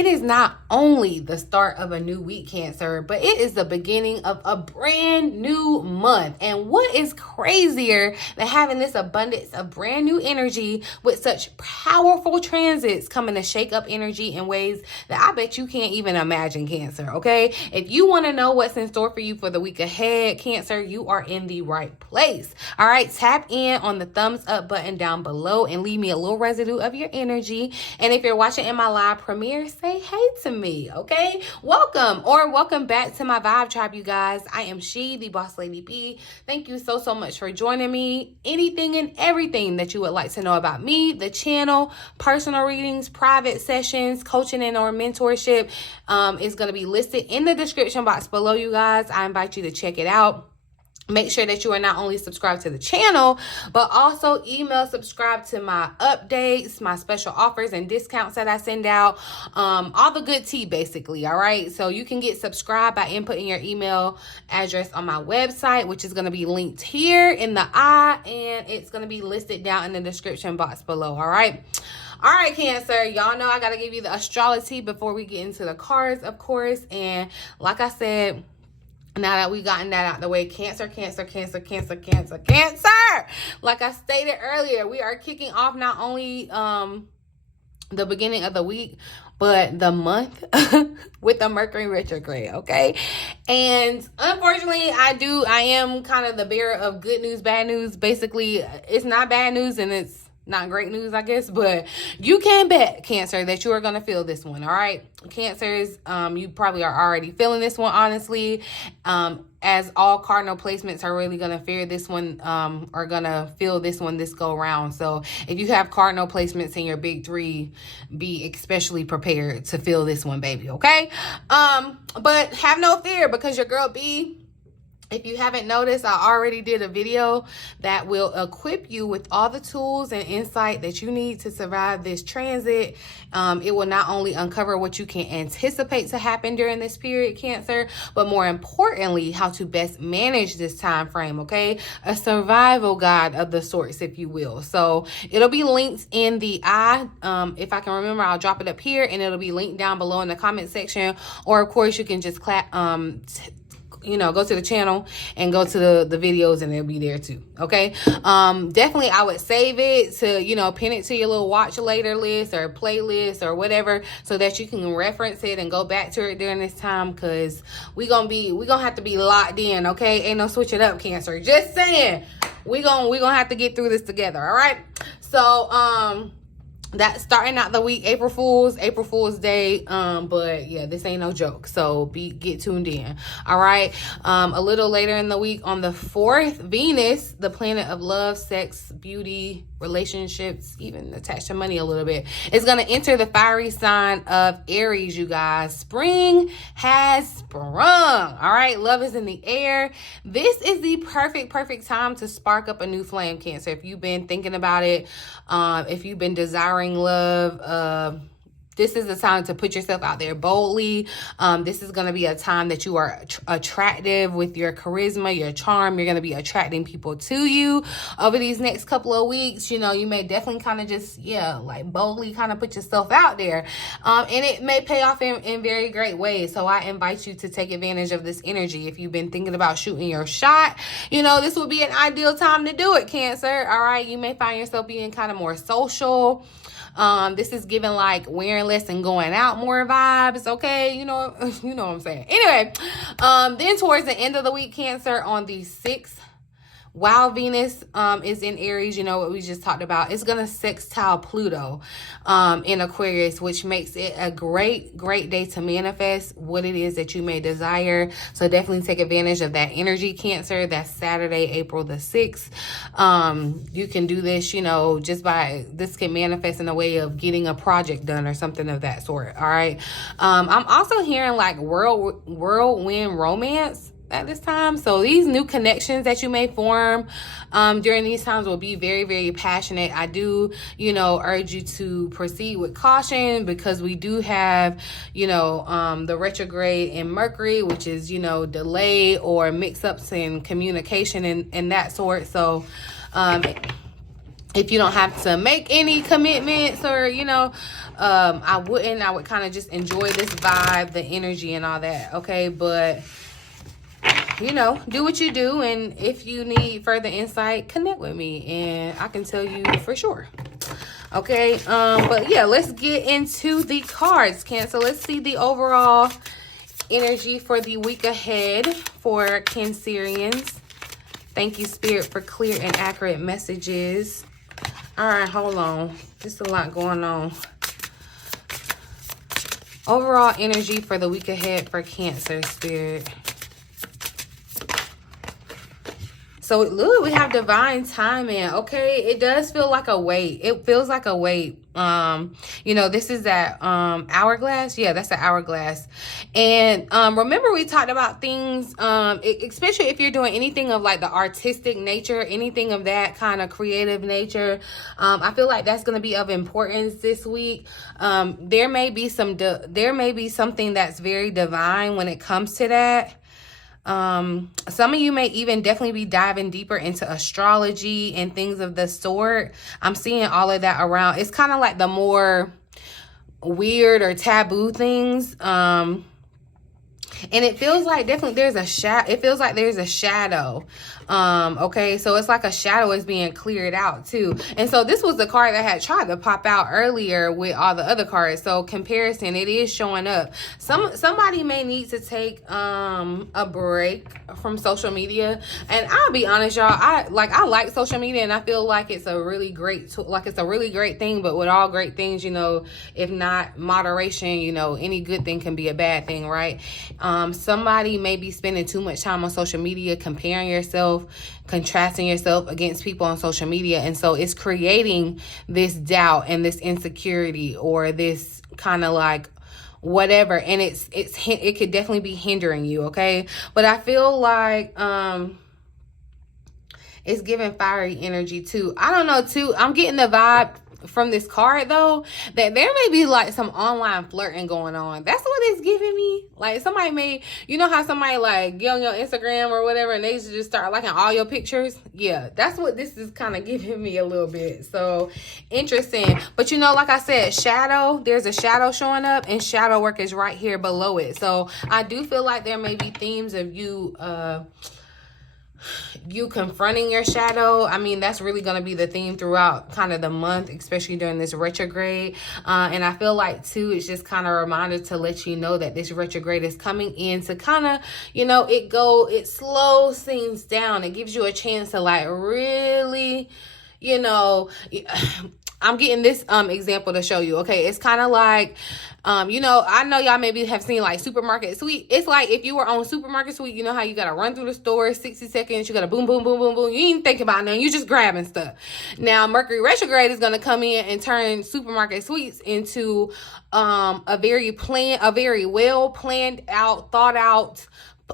It is not only the start of a new week, Cancer, but it is the beginning of a brand new month. And what is crazier than having this abundance of brand new energy with such powerful transits coming to shake up energy in ways that I bet you can't even imagine, Cancer, okay? If you want to know what's in store for you for the week ahead, Cancer, you are in the right place. All right, tap in on the thumbs up button down below and leave me a little residue of your energy. And if you're watching in my live premiere, say hey to me, okay? Welcome back to my vibe tribe, you guys. I am She, the Boss Lady B. Thank you so much for joining me. Anything and everything that you would like to know about me, the channel, personal readings, private sessions, coaching and or mentorship is going to be listed in the description box below, you guys. I invite you to check it out. Make sure that you are not only subscribed to the channel, but also subscribe to my updates, my special offers and discounts that I send out. All the good tea, basically, all right? So you can get subscribed by inputting your email address on my website, which is going to be linked here in the eye, and it's going to be listed down in the description box below, all right? All right, Cancer, y'all know I got to give you the astrology before we get into the cards, of course. And like I said, now that we've gotten that out the way, Cancer. Like I stated earlier, we are kicking off not only the beginning of the week, but the month with the Mercury retrograde, okay? And unfortunately, I am kind of the bearer of good news, bad news. Basically, it's not bad news and it's not great news, I guess, but you can bet, Cancer, that you are going to feel this one, all right? Cancers, you probably are already feeling this one, honestly, as all cardinal placements are really going to fear this one, are going to feel this one this go around. So if you have cardinal placements in your big three, be especially prepared to feel this one, baby, okay? But have no fear, because your girl B, if you haven't noticed, I already did a video that will equip you with all the tools and insight that you need to survive this transit. It will not only uncover what you can anticipate to happen during this period, Cancer, but more importantly, how to best manage this time frame, okay? A survival guide of the sorts, if you will. So it'll be linked in the eye. If I can remember, I'll drop it up here, and it'll be linked down below in the comment section. Or, of course, you can just go to the channel and go to the videos, and it'll be there too, okay? Definitely I would save it to, pin it to your little watch later list or playlist or whatever, so that you can reference it and go back to it during this time, because we gonna have to be locked in, okay? Ain't no switch it up, Cancer. Just saying, we gonna have to get through this together, all right? So that's starting out the week, April Fool's Day. But yeah, this ain't no joke. So get tuned in. All right. A little later in the week, on the 4th, Venus, the planet of love, sex, beauty, relationships, even attached to money a little bit, is going to enter the fiery sign of Aries, you guys. Spring has sprung. All right. Love is in the air. This is the perfect time to spark up a new flame, Cancer. If you've been thinking about it, if you've been desiring love, this is the time to put yourself out there boldly. This is going to be a time that you are attractive with your charisma, your charm. You're going to be attracting people to you over these next couple of weeks. You may definitely kind of just, boldly kind of put yourself out there. And it may pay off in very great ways. So I invite you to take advantage of this energy. If you've been thinking about shooting your shot, this would be an ideal time to do it, Cancer. All right. You may find yourself being kind of more social. This is giving like wearing less and going out more vibes, okay? You know what I'm saying. Anyway, then towards the end of the week, Cancer, on the 6th, while Venus is in Aries, what we just talked about, it's going to sextile Pluto in Aquarius, which makes it a great day to manifest what it is that you may desire. So definitely take advantage of that energy, Cancer. That's Saturday, April the 6th. You can do this, this can manifest in a way of getting a project done or something of that sort, all right? I'm also hearing like whirlwind romance at this time. So these new connections that you may form during these times will be very, very passionate. I do, urge you to proceed with caution, because we do have, the retrograde in Mercury, which is, delay or mix-ups in communication and that sort. So if you don't have to make any commitments, or, you know, I would kind of just enjoy this vibe, the energy and all that, okay? But, you know, do what you do, and if you need further insight, connect with me, and I can tell you for sure. Okay, but yeah, let's get into the cards, Cancer. Let's see the overall energy for the week ahead for Cancerians. Thank you, Spirit, for clear and accurate messages. All right, hold on. There's a lot going on. Overall energy for the week ahead for Cancer, Spirit. So look, we have divine timing. Okay, it does feel like a weight. It feels like a weight. You know, this is that hourglass. Yeah, that's the hourglass. And remember, we talked about things, especially if you're doing anything of like the artistic nature, anything of that kind of creative nature. I feel like that's going to be of importance this week. There may be something that's very divine when it comes to that. Some of you may even definitely be diving deeper into astrology and things of the sort. I'm seeing all of that around. It's kind of like the more weird or taboo things. And it feels like definitely there's a shadow. It feels like there's a shadow. Okay, so it's like a shadow is being cleared out too. And so this was the card that had tried to pop out earlier with all the other cards. So comparison, it is showing up. Somebody may need to take a break from social media. And I'll be honest, y'all, I like social media, and I feel like it's a really great it's a really great thing. But with all great things, you know, if not moderation, you know, any good thing can be a bad thing, right? Somebody may be spending too much time on social media, comparing yourself, contrasting yourself against people on social media. And so it's creating this doubt and this insecurity, or this kind of like whatever. And it could definitely be hindering you. Okay. But I feel like, it's giving fiery energy too. I don't know too. I'm getting the vibe from this card though that there may be like some online flirting going on. That's what it's giving me. Like somebody may, you know how somebody like get on your Instagram or whatever and they just start liking all your pictures. Yeah, that's what this is kind of giving me a little bit. So interesting. But you know, like I said, shadow, there's a shadow showing up, and shadow work is right here below it. So I do feel like there may be themes of you confronting your shadow. I mean, that's really going to be the theme throughout kind of the month, especially during this retrograde. And I feel like too, it's just kind of a reminder to let you know that this retrograde is coming in to kind of, you know, it slows things down. It gives you a chance to like really, you know, I'm getting this example to show you. Okay, it's kind of like, you know, I know y'all maybe have seen like Supermarket Sweep. It's like if you were on Supermarket Sweep, you know how you gotta run through the store 60 seconds, you gotta boom, boom, boom, boom, boom. You ain't thinking about nothing, you just grabbing stuff. Now Mercury Retrograde is gonna come in and turn Supermarket Sweeps into a very well planned out, thought out.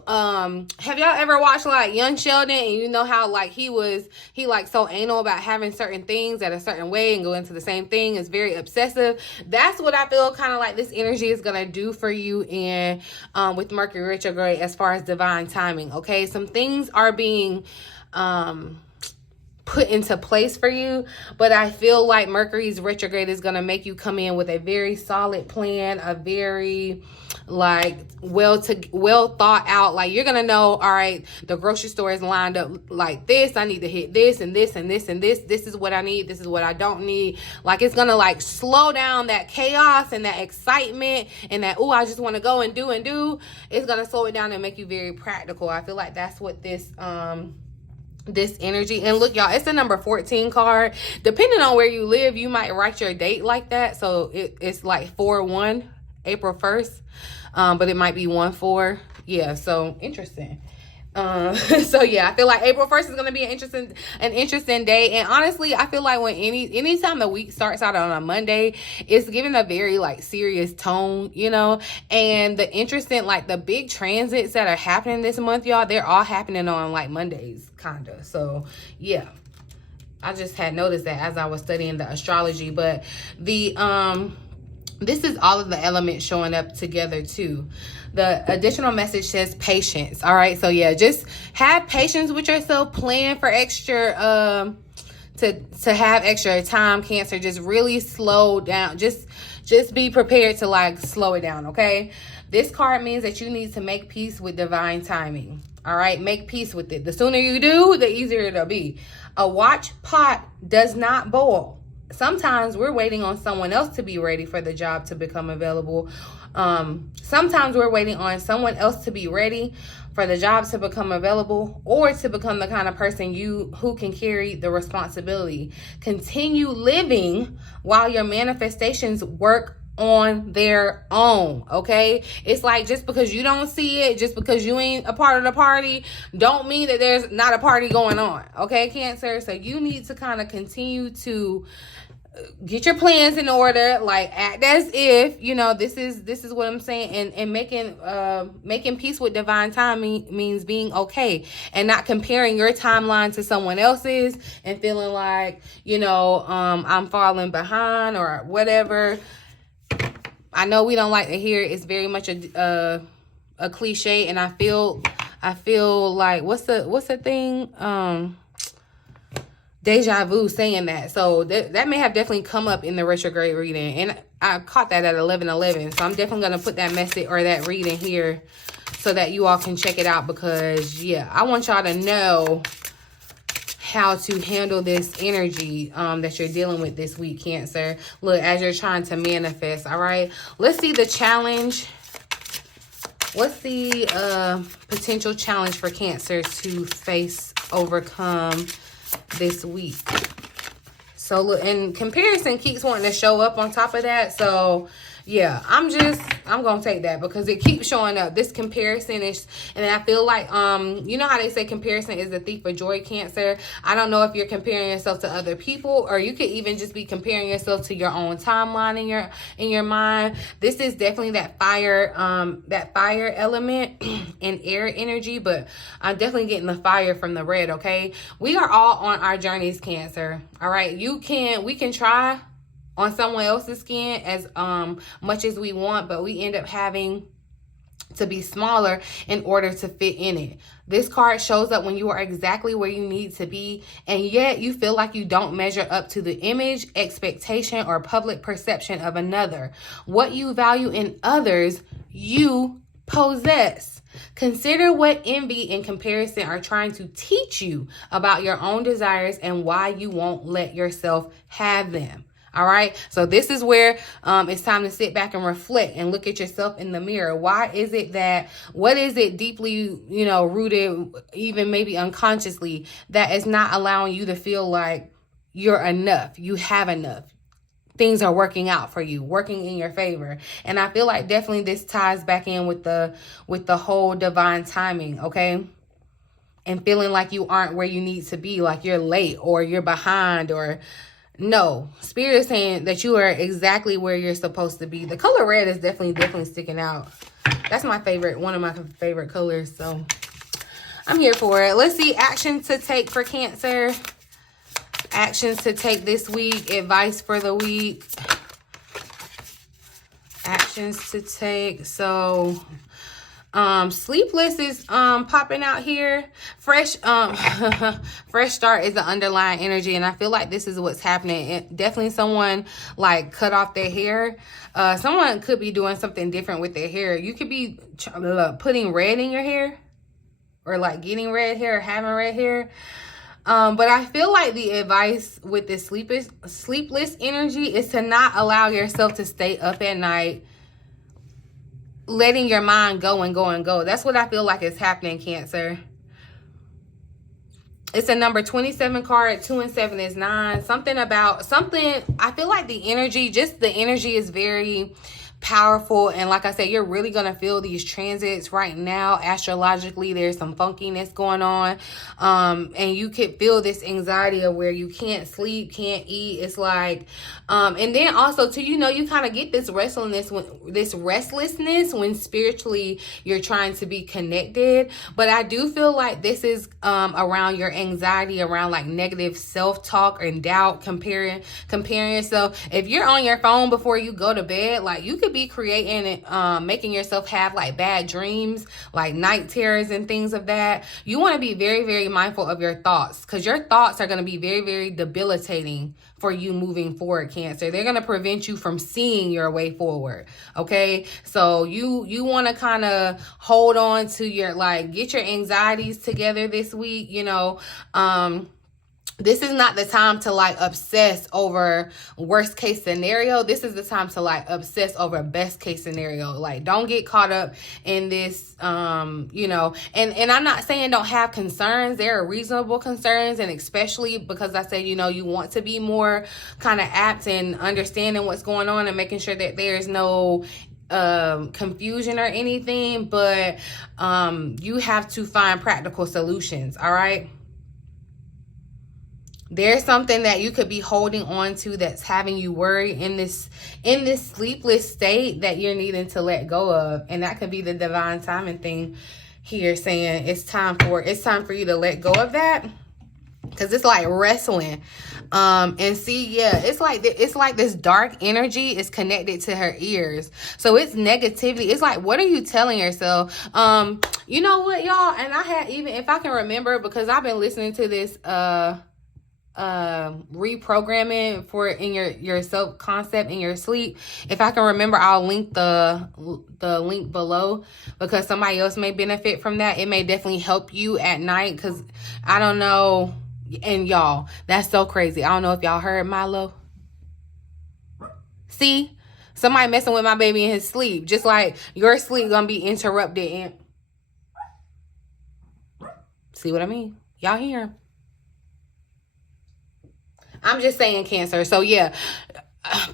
Have y'all ever watched like Young Sheldon, and you know how like he like so anal about having certain things at a certain way and go into the same thing, is very obsessive. That's what I feel kind of like this energy is gonna do for you in with Mercury Retrograde as far as divine timing. Okay, some things are being put into place for you, but I feel like Mercury's retrograde is going to make you come in with a very solid plan, a very like well thought out. Like you're going to know, all right, the grocery store is lined up like this. I need to hit this and this and this and this. This is what I need. This is what I don't need. Like it's going to like slow down that chaos and that excitement and that, oh, I just want to go and do. It's going to slow it down and make you very practical. I feel like that's what this energy. And look, y'all, it's the number 14 card. Depending on where you live, you might write your date like that. So it's like 4/1, April 1st. But it might be 1/4. Yeah, so interesting. So yeah, I feel like April 1st is going to be an interesting day. And honestly, I feel like when anytime the week starts out on a Monday, it's giving a very like serious tone, you know. And the interesting, like the big transits that are happening this month, y'all, they're all happening on like Mondays, kinda. So yeah, I just had noticed that as I was studying the astrology. But the this is all of the elements showing up together too. The additional message says patience. All right. So yeah, just have patience with yourself. Plan for extra to have extra time, Cancer. Just really slow down. Just be prepared to like slow it down, okay? This card means that you need to make peace with divine timing. All right, make peace with it. The sooner you do, the easier it'll be. A watch pot does not boil. Sometimes we're waiting on someone else to be ready for the job to become available. Sometimes we're waiting on someone else to be ready for the job to become available, or to become the kind of person who can carry the responsibility. Continue living while your manifestations work on their own, okay? It's like, just because you don't see it, just because you ain't a part of the party, don't mean that there's not a party going on, okay, Cancer? So you need to kind of continue to get your plans in order, like act as if, you know, this is what I'm saying, and making peace with divine timing means being okay and not comparing your timeline to someone else's and feeling like, you know, I'm falling behind or whatever. I know we don't like to hear it. It's very much a cliche, and I feel like what's the thing? Deja vu saying that. So that may have definitely come up in the retrograde reading, and I caught that at 11:11. So I'm definitely gonna put that message or that reading here so that you all can check it out, because yeah, I want y'all to know how to handle this energy that you're dealing with this week, Cancer. Look, as you're trying to manifest, all right? Let's see the challenge. What's the potential challenge for Cancer to face, overcome this week? So look, and comparison keeps wanting to show up on top of that. So yeah, I'm gonna take that because it keeps showing up. This comparison is, and I feel like you know how they say comparison is the thief of joy, Cancer. I don't know if you're comparing yourself to other people, or you could even just be comparing yourself to your own timeline in your mind. This is definitely that fire element and air energy, but I'm definitely getting the fire from the red, okay? We are all on our journeys, Cancer. All right, we can try on someone else's skin as much as we want, but we end up having to be smaller in order to fit in it. This card shows up when you are exactly where you need to be, and yet you feel like you don't measure up to the image, expectation, or public perception of another. What you value in others, you possess. Consider what envy and comparison are trying to teach you about your own desires and why you won't let yourself have them. All right. So this is where it's time to sit back and reflect and look at yourself in the mirror. What is it deeply, you know, rooted, even maybe unconsciously, that is not allowing you to feel like you're enough, you have enough, things are working out for you, working in your favor? And I feel like definitely this ties back in with the whole divine timing, okay? And feeling like you aren't where you need to be, like you're late or you're behind, or no, Spirit is saying that you are exactly where you're supposed to be. The color red is definitely sticking out. That's my favorite, one of my favorite colors. So I'm here for it. Let's see actions to take for Cancer. Actions to take this week. Advice for the week. Actions to take. So sleepless is popping out here. Fresh fresh start is the underlying energy, and I feel like this is what's happening. Definitely someone like cut off their hair. Someone could be doing something different with their hair. You could be putting red in your hair, or like getting red hair, or having red hair. But I feel like the advice with this sleepless energy is to not allow yourself to stay up at night, letting your mind go and go and go. That's what I feel like is happening, Cancer. It's a number 27 card. 2 and 7 is 9. I feel like the energy is very powerful, and like I said, you're really gonna feel these transits right now. Astrologically, there's some funkiness going on, and you could feel this anxiety of where you can't sleep, can't eat. It's like and then also too, you know, you kind of get this restlessness when spiritually you're trying to be connected. But I do feel like this is around your anxiety, around like negative self-talk and doubt, comparing yourself. If you're on your phone before you go to bed, like you could could be creating, making yourself have like bad dreams, like night terrors and things of that. You want to be very, very mindful of your thoughts, because your thoughts are going to be very, very debilitating for you moving forward, Cancer. They're going to prevent you from seeing your way forward. Okay. So you want to kind of hold on to your, like, get your anxieties together this week, you know. This is not the time to like obsess over worst case scenario. This is the time to like obsess over best case scenario. Like, don't get caught up in this, you know, and I'm not saying don't have concerns. There are reasonable concerns, and especially because I said, you know, you want to be more kind of apt in understanding what's going on and making sure that there's no confusion or anything, but you have to find practical solutions. All right. There's something that you could be holding on to that's having you worry in this sleepless state that you're needing to let go of. And that could be the divine timing thing here, saying it's time for you to let go of that. Because it's like wrestling. And see, yeah, it's like this dark energy is connected to her ears. So it's negativity. It's like, what are you telling yourself? You know what, y'all? And I had, even if I can remember, because I've been listening to this reprogramming for in your self concept in your sleep. If I can remember, I'll link the link below, because somebody else may benefit from that. It may definitely help you at night, because I don't know. And y'all, that's so crazy. I don't know if y'all heard Milo. See, somebody messing with my baby in his sleep, just like your sleep gonna be interrupted. And see what I mean? Y'all hear him? I'm just saying, Cancer. So yeah,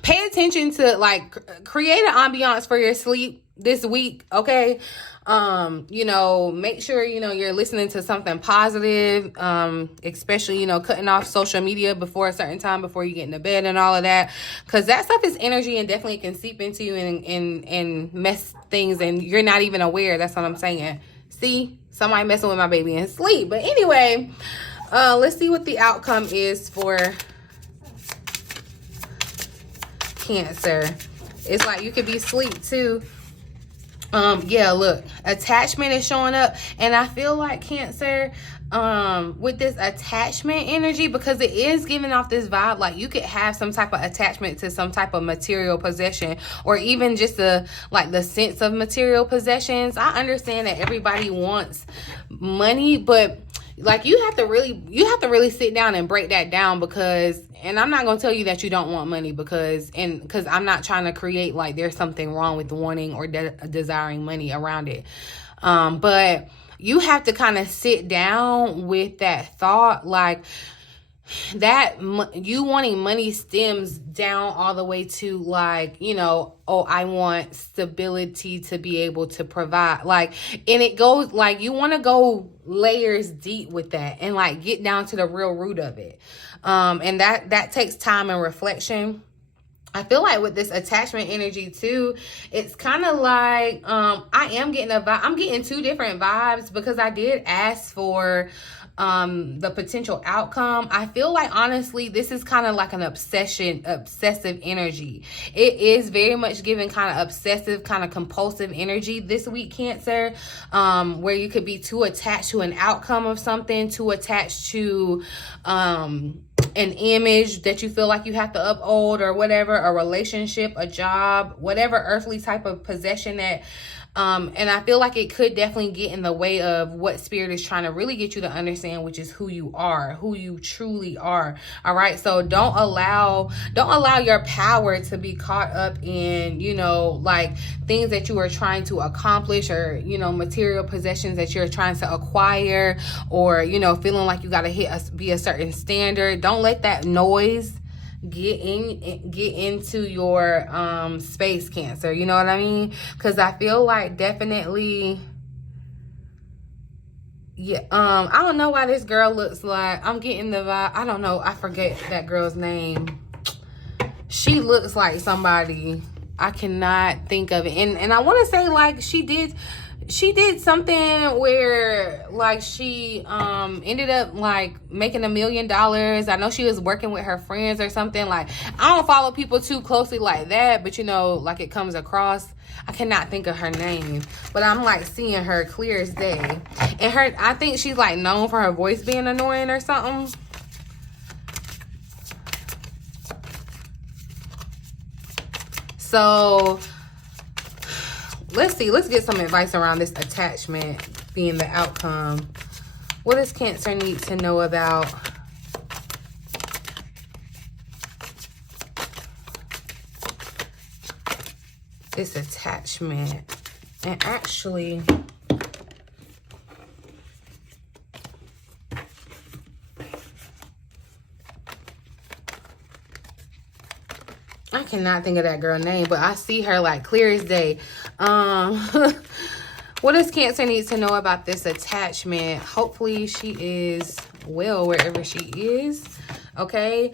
pay attention to, like, create an ambiance for your sleep this week. Okay. You know, make sure, you know, you're listening to something positive, especially, you know, cutting off social media before a certain time, before you get into bed and all of that, because that stuff is energy and definitely can seep into you and mess things, and you're not even aware. That's what I'm saying. See, somebody messing with my baby in his sleep. But anyway, let's see what the outcome is for Cancer. It's like you could be asleep too. Yeah, look, attachment is showing up, and I feel like Cancer, with this attachment energy, because it is giving off this vibe, like you could have some type of attachment to some type of material possession, or even just the sense of material possessions. I understand that everybody wants money, but like you have to really sit down and break that down, because, and I'm not going to tell you that you don't want money, because I'm not trying to create like there's something wrong with wanting or desiring money around it. But you have to kind of sit down with that thought, like that you wanting money stems down all the way to, like, you know, oh, I want stability to be able to provide, like, and it goes like you want to go layers deep with that and like get down to the real root of it. And that takes time and reflection. I feel like with this attachment energy too, it's kind of like I am getting a vibe. I'm getting two different vibes, because I did ask for the potential outcome. I feel like, honestly, this is kind of like an obsessive energy. It is very much giving kind of obsessive, kind of compulsive energy this week, Cancer, where you could be too attached to an outcome of something, too attached to an image that you feel like you have to uphold, or whatever, a relationship, a job, whatever earthly type of possession that and I feel like it could definitely get in the way of what Spirit is trying to really get you to understand, which is who you are, who you truly are. All right. So don't allow your power to be caught up in, you know, like things that you are trying to accomplish, or, you know, material possessions that you're trying to acquire, or, you know, feeling like you got to be a certain standard. Don't let that noise get into your space, Cancer. You know what I mean? Because I feel like definitely, yeah, I don't know why this girl looks like, I'm getting the vibe, I don't know, I forget that girl's name. She looks like somebody, I cannot think of it, and I want to say like she did, she did something where like she ended up like making $1 million. I know she was working with her friends or something. Like, I don't follow people too closely like that, but you know, like it comes across. I cannot think of her name, but I'm like seeing her clear as day. And her, I think she's like known for her voice being annoying or something. So let's see. Let's get some advice around this attachment being the outcome. What does Cancer need to know about this attachment? And actually, I cannot think of that girl's name, but I see her like clear as day. What does Cancer need to know about this attachment? Hopefully she is well wherever she is. Okay.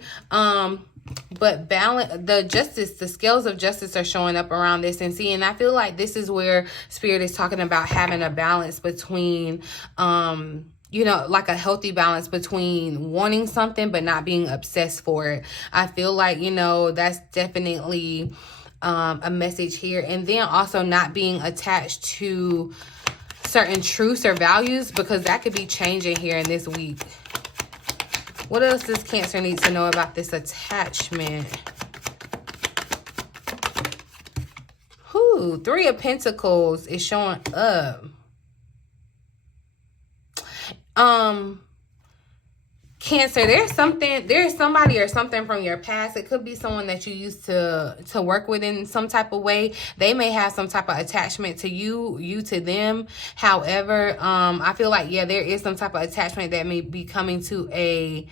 But balance, the scales of justice are showing up around this. And see, and I feel like this is where Spirit is talking about having a balance between, you know, like a healthy balance between wanting something but not being obsessed for it. I feel like, you know, that's definitely a message here. And then also not being attached to certain truths or values, because that could be changing here in this week. What else does Cancer need to know about this attachment? Whew, 3 of Pentacles is showing up. Cancer, there's somebody or something from your past. It could be someone that you used to work with in some type of way. They may have some type of attachment to you to them. However, I feel like, yeah, there is some type of attachment that may be coming to a,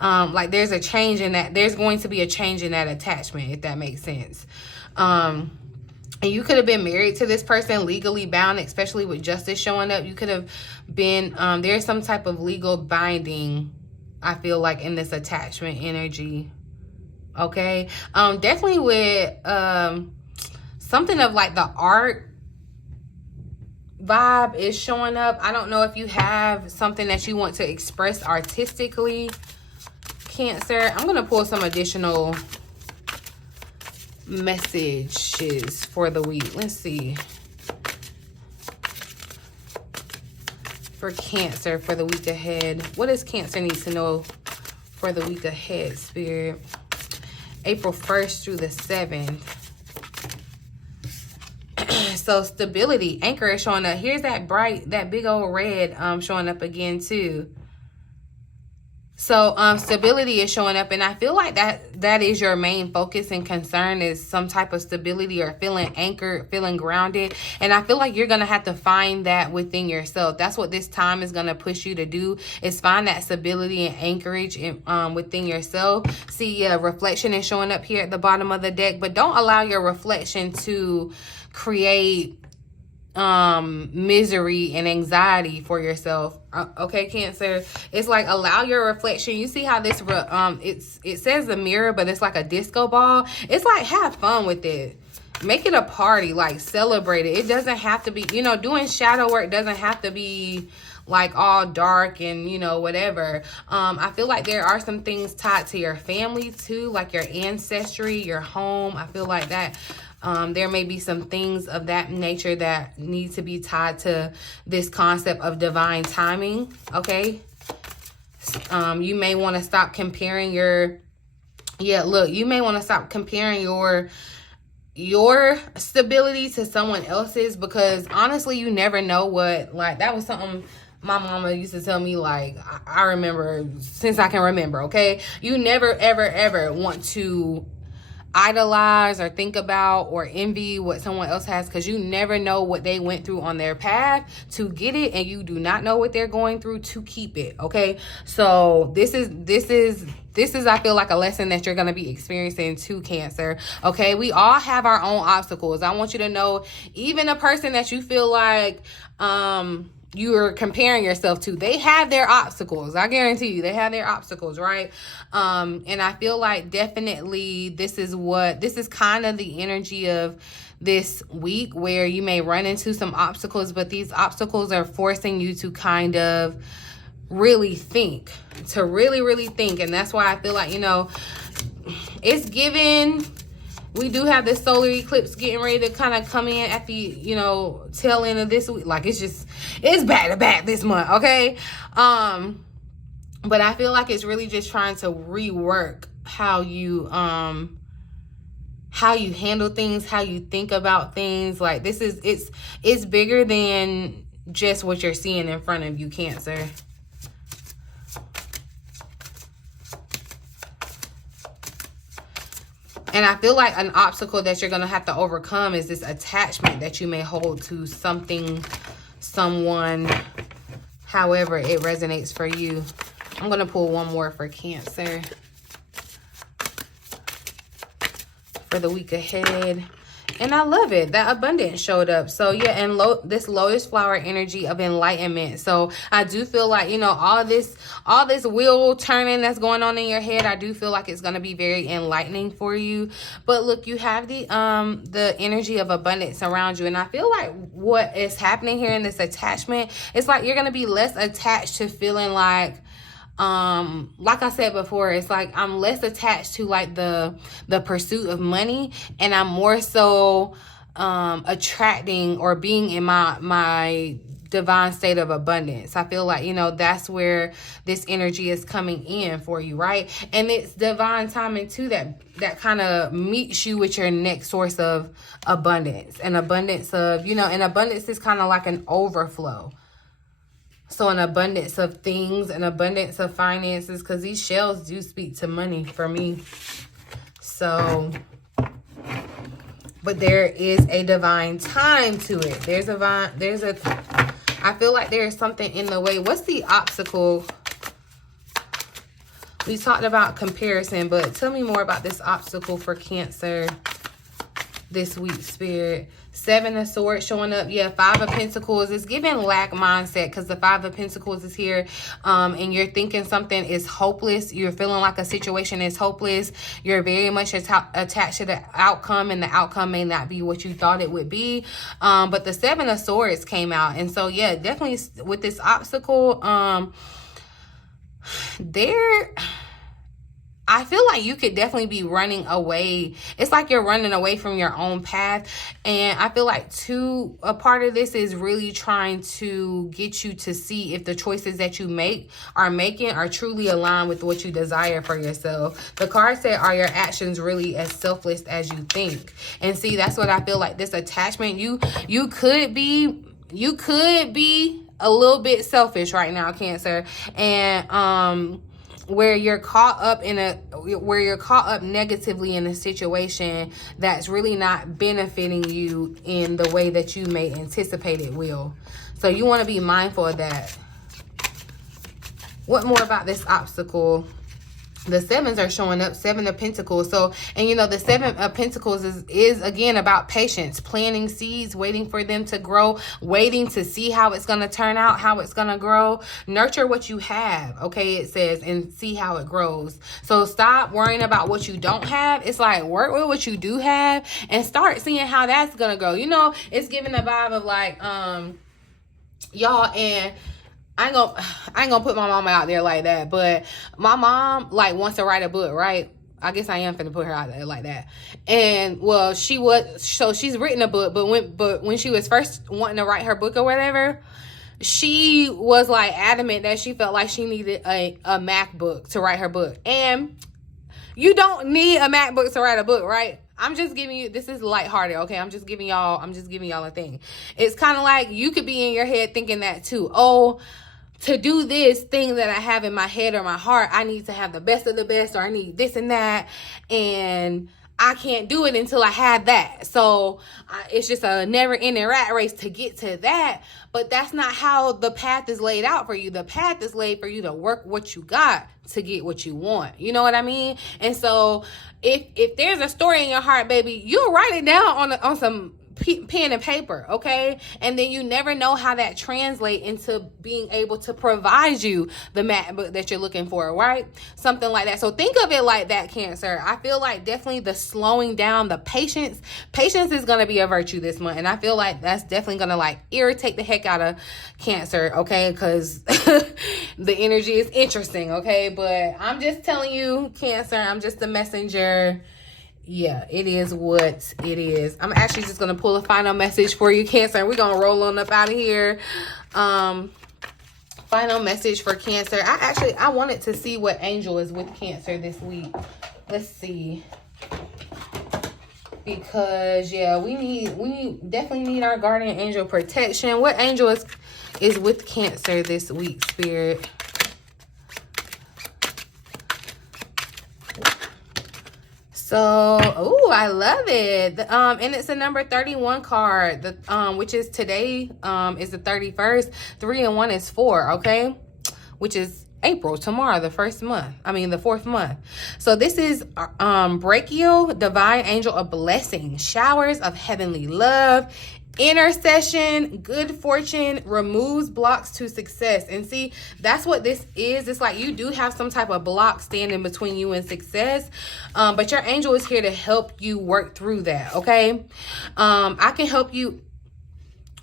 like there's a change in that. There's going to be a change in that attachment, if that makes sense. And you could have been married to this person, legally bound, especially with justice showing up. You could have been, there's some type of legal binding, I feel like, in this attachment energy. Okay. Definitely with something of like the art vibe is showing up. I don't know if you have something that you want to express artistically, Cancer. I'm going to pull some additional messages for the week. Let's see. For Cancer for the week ahead. What does Cancer need to know for the week ahead, Spirit? April 1st through the 7th. So stability, anchor is showing up. Here's that bright, that big old red showing up again too. So stability is showing up, and I feel like that is your main focus and concern, is some type of stability or feeling anchored, feeling grounded. And I feel like you're going to have to find that within yourself. That's what this time is going to push you to do, is find that stability and anchorage within yourself. See, reflection is showing up here at the bottom of the deck, but don't allow your reflection to create misery and anxiety for yourself. Okay, Cancer, it's like allow your reflection. You see how this it says the mirror, but it's like a disco ball. It's like, have fun with it, make it a party, like celebrate it. It doesn't have to be, you know, doing shadow work doesn't have to be like all dark and, you know, whatever. I feel like there are some things tied to your family too, like your ancestry, your home. I feel like that there may be some things of that nature that need to be tied to this concept of divine timing. Okay. You may want to stop comparing you may want to stop comparing your stability to someone else's, because honestly, you never know what, like, that was something my mama used to tell me, like, I remember since I can remember. Okay. You never, ever, ever want to idolize or think about or envy what someone else has, because you never know what they went through on their path to get it, and you do not know what they're going through to keep it. Okay, so this is I feel like a lesson that you're going to be experiencing too, Cancer. Okay, we all have our own obstacles. I want you to know, even a person that you feel like you're comparing yourself to, they have their obstacles. I guarantee you, they have their obstacles, right? And I feel like definitely this is kind of the energy of this week where you may run into some obstacles, but these obstacles are forcing you to kind of really think, to really think. And that's why I feel like, you know, it's given, we do have this solar eclipse getting ready to kind of come in at the, you know, tail end of this week. Like, it's back to back this month, okay? But I feel like it's really just trying to rework how you handle things, how you think about things. Like, this is, it's bigger than just what you're seeing in front of you, Cancer. And I feel like an obstacle that you're going to have to overcome is this attachment that you may hold to something, someone, however it resonates for you. I'm going to pull one more for Cancer for the week ahead. And I love it. That abundance showed up. So yeah, and this lotus flower energy of enlightenment. So I do feel like, you know, all this wheel turning that's going on in your head, I do feel like it's going to be very enlightening for you. But look, you have the energy of abundance around you. And I feel like what is happening here in this attachment, it's like you're going to be less attached to feeling like I said before, it's like I'm less attached to like the pursuit of money, and I'm more so attracting or being in my divine state of abundance. I feel like, you know, that's where this energy is coming in for you, right? And it's divine timing too, that kind of meets you with your next source of abundance. An abundance of, you know, an abundance is kind of like an overflow. So an abundance of things, an abundance of finances, because these shells do speak to money for me. So, but there is a divine time to it. I feel like there is something in the way. What's the obstacle? We talked about comparison, but tell me more about this obstacle for Cancer this week, Spirit. 7 of Swords showing up. Yeah, 5 of Pentacles. It's giving lack mindset because the 5 of Pentacles is here. And you're thinking something is hopeless. You're feeling like a situation is hopeless. You're very much attached to the outcome, and the outcome may not be what you thought it would be. But the 7 of Swords came out. And so, yeah, definitely with this obstacle, I feel like you could definitely be running away. It's like you're running away from your own path. And I feel like a part of this is really trying to get you to see if the choices that you are truly aligned with what you desire for yourself. The card said, are your actions really as selfless as you think? And see, that's what I feel like. This attachment, you could be a little bit selfish right now, Cancer. And where you're caught up negatively in a situation that's really not benefiting you in the way that you may anticipate it will. So you want to be mindful of that. What more about this obstacle? The 7s are showing up, 7 of Pentacles. So, and you know, the 7 of Pentacles is again about patience, planting seeds, waiting for them to grow, waiting to see how it's going to turn out, how it's going to grow. Nurture what you have, okay, it says, and see how it grows. So stop worrying about what you don't have. It's like work with what you do have and start seeing how that's going to grow. You know, it's giving a vibe of like, y'all, and I ain't gonna put my mama out there like that, but my mom like wants to write a book, right? I guess I am finna put her out there like that. And well, she's written a book, but when she was first wanting to write her book or whatever, she was like adamant that she felt like she needed a MacBook to write her book. And you don't need a MacBook to write a book, right? I'm just giving you, this is lighthearted, okay? I'm just giving y'all a thing. It's kind of like you could be in your head thinking that too. Oh, to do this thing that I have in my head or my heart, I need to have the best of the best, or I need this and that. And I can't do it until I have that. So it's just a never-ending rat race to get to that. But that's not how the path is laid out for you. The path is laid for you to work what you got to get what you want. You know what I mean? And so if there's a story in your heart, baby, you'll write it down on some pen and paper, okay? And then you never know how that translates into being able to provide you the MacBook that you're looking for, right? Something like that. So think of it like that, Cancer. I feel like definitely the slowing down, the patience is going to be a virtue this month. And I feel like that's definitely going to like irritate the heck out of Cancer, okay? Because the energy is interesting, okay? But I'm just telling you, Cancer, I'm just a messenger. Yeah, it is what it is. I'm actually just going to pull a final message for you, Cancer. We're going to roll on up out of here. Final message for Cancer. I wanted to see what angel is with Cancer this week. Let's see. Because, yeah, we definitely need our guardian angel protection. What angel is with Cancer this week, Spirit? So, oh, I love it. And it's a number 31 card, which is today, is the 31st. 3 and 1 is 4, okay? Which is April, tomorrow, the fourth month. So this is brachial, divine angel of blessing, showers of heavenly love, intercession, good fortune, removes blocks to success. And see, that's what this is. It's like you do have some type of block standing between you and success, but your angel is here to help you work through that, okay? I can help you.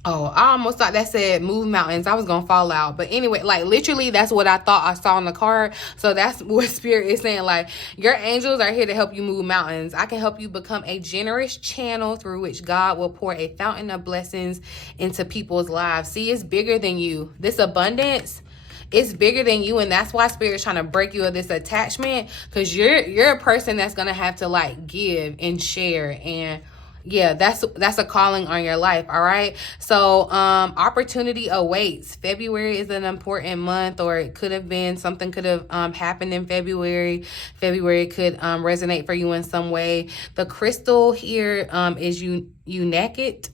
Oh, I almost thought that said move mountains. I was going to fall out. But anyway, like literally that's what I thought I saw on the card. So that's what Spirit is saying. Like your angels are here to help you move mountains. I can help you become a generous channel through which God will pour a fountain of blessings into people's lives. See, it's bigger than you. This abundance, it's bigger than you, and that's why Spirit is trying to break you of this attachment, because you're a person that's going to have to like give and share, and yeah, that's a calling on your life, all right? So opportunity awaits. February is an important month, or it could have been, something could have happened in February. February could resonate for you in some way. The crystal here is unikite,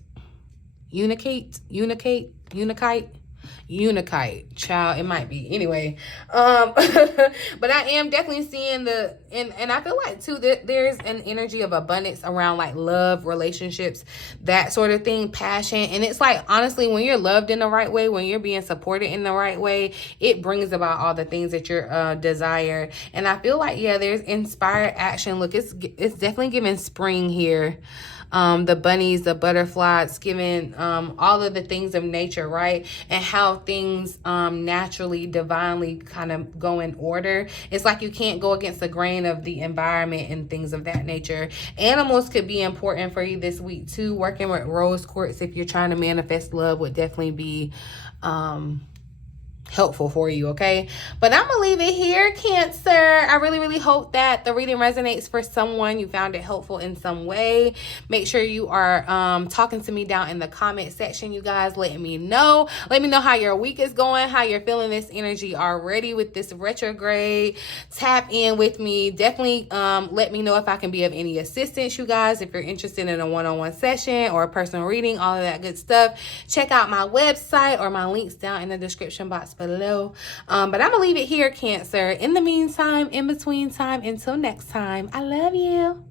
child, it might be, anyway. But I am definitely seeing and I feel like too that there's an energy of abundance around like love, relationships, that sort of thing, passion. And it's like, honestly, when you're loved in the right way, when you're being supported in the right way, it brings about all the things that you're desire. And I feel like, yeah, there's inspired action. Look, it's definitely giving spring here. The bunnies, the butterflies, giving all of the things of nature, right? And how things naturally, divinely kind of go in order. It's like you can't go against the grain of the environment and things of that nature. Animals could be important for you this week too. Working with rose quartz if you're trying to manifest love would definitely be helpful for you, okay? But I'm gonna leave it here, Cancer. I really hope that the reading resonates for someone. You found it helpful in some way. Make sure you are talking to me down in the comment section, you guys. Let me know how your week is going, how you're feeling this energy already with this retrograde. Tap in with me. Definitely let me know if I can be of any assistance, you guys. If you're interested in a one-on-one session or a personal reading, all of that good stuff, check out my website or my links down in the description box below. But I'm gonna leave it here, Cancer. In the meantime, in between time, until next time, I love you.